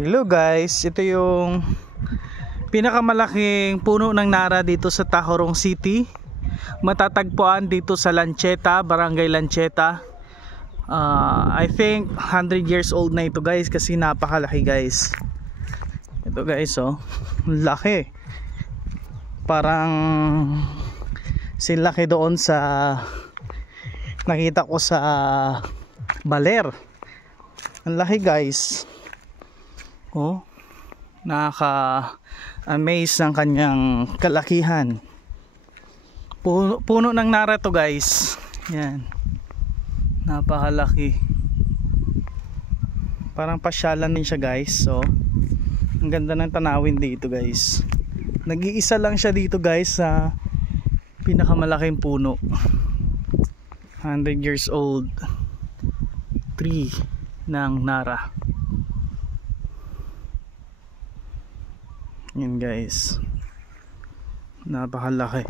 Hello guys, ito yung pinakamalaking puno ng Nara dito sa Tahorong City. Matatagpuan dito sa Lancheta, Barangay Lancheta. I think 100 years old na ito guys, kasi napakalaki guys. Ito guys, oh, laki. Parang silaki doon sa nakita ko sa Baler. Ang laki guys. Oh, nakaka-amaze ng kanyang kalakihan. Puno ng Nara to guys. Yan. Napakalaki. Parang pasyalan din siya guys. So, ang ganda ng tanawin dito guys. Nag-iisa lang siya dito guys sa pinakamalaking puno. 100 years old tree ng Nara. Yan guys, napakalaki.